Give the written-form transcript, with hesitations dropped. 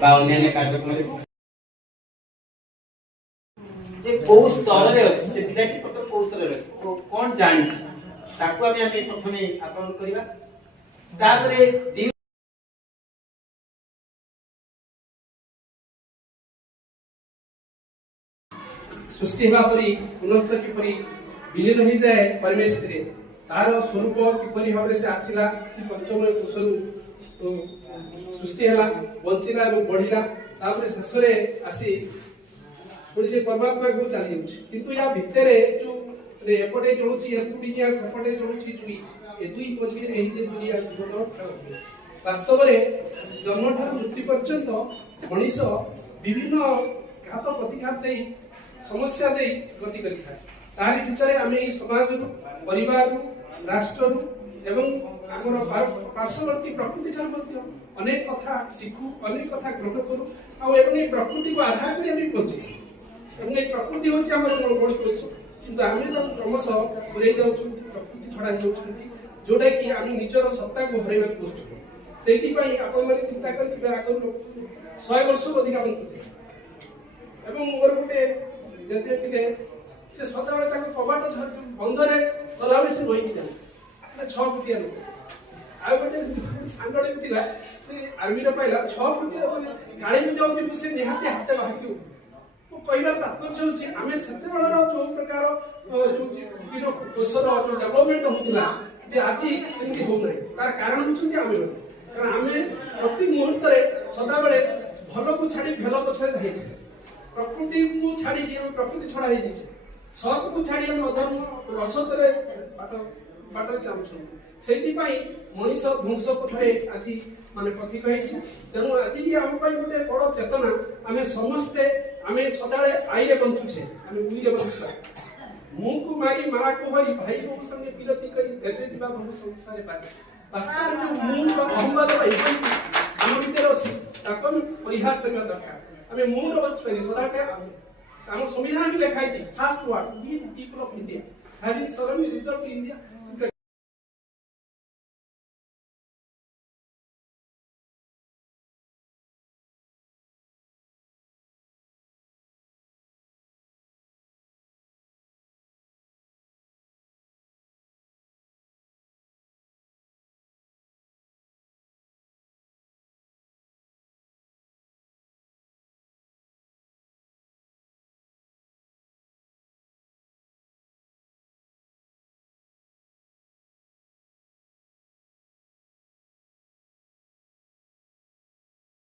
বা অন্যান্য কার্যক্রমে যে কোন স্তরে আছে সে পিলাটি প্রথম কোন স্তরে আছে কোন জানিছে তাকু আমি প্রথমে আকলন করিবা তারপরে सृष्टि हेबा परी पुनश्च किपरि विलीन हो जाए परिवेश रे तार स्वरूप किपरि भाबरे से आसिला कि पंचमय कोषरु सृष्टि हला बंचिला और बढ़िला तापरे शेषरे आसी पुणी से परमात्मा को चली जाउछ किंतु या भितरे जो रे एपटे जोछि एपुडिया सपटे जोछि जुई ए दुई पछी एही जे दुनिया जीवन वास्तव रे जन्म ठार मृत्यु पर्यंत मनीष विभिन्न घात प्रतिघात दे समस्या दे गति करि थाए तारि भितरे आमे ई समाज परिवार राष्ट्र एवं आमर पार्श्ववर्ती प्रकृति ठार मध्य अनेक कथा शिखु अनेक कथा ग्रहण करू आ एवं ए प्रकृति को आधार करी आमे पहुंची एवं ए प्रकृति होची हमर मौलिक उৎস किंतु आमे तो क्रमशः पुरै जाउछंती प्रकृति छडा जाउछंती जोडा कि आमे निजर सत्ता को हरेबा कोछु सेति पई आपण माने चिंता करथिबे आगु 100 वर्ष अधिक आपण एवं मोर गुटे जते थिले से सदाबेले ताको कबाट बंधरे गलाबे से होई जाय 6 फुटिया लोक आ गोटे सांगडे थिला से आर्मी रे पाइला 6 फुटिया गाड़ी में जाउ से निहाती हाथे बाहाकिउ तो कहबार तात्पर्य होची आमे सेते बेलर जो प्रकार जो जीरो कोषर जो डेवलपमेंट होतिला जे आजि सेंति हो नै तार कारण होचुंती आमे कारण आमे प्रति मुहूर्त रे सदाबेले भलो को छाडी भेलो पछरे धाइ छै प्रकृति को छाड़ी प्रकृति छड़ा हो जाए सत को छाड़ी हम अधर्म रसतरे बाटर चाहूँ से मनीष ध्वंस पथरे आज माने पथिक तेणु आज आम गोटे बड़ चेतना आम समस्ते आम सदाले आईरे बंचुचे आम बुईरे बंचुआ मुँह को मारी माँ को हरी भाई बोहू संगे विरति करी बहु संसार पाए वास्तव में जो मुँह अहमवाद आम भर अच्छी परिहार करने दरकार आमे मूर बचपनी सदाटे आम संविधान भी लिखाई छी first word we people of India having suddenly reserve India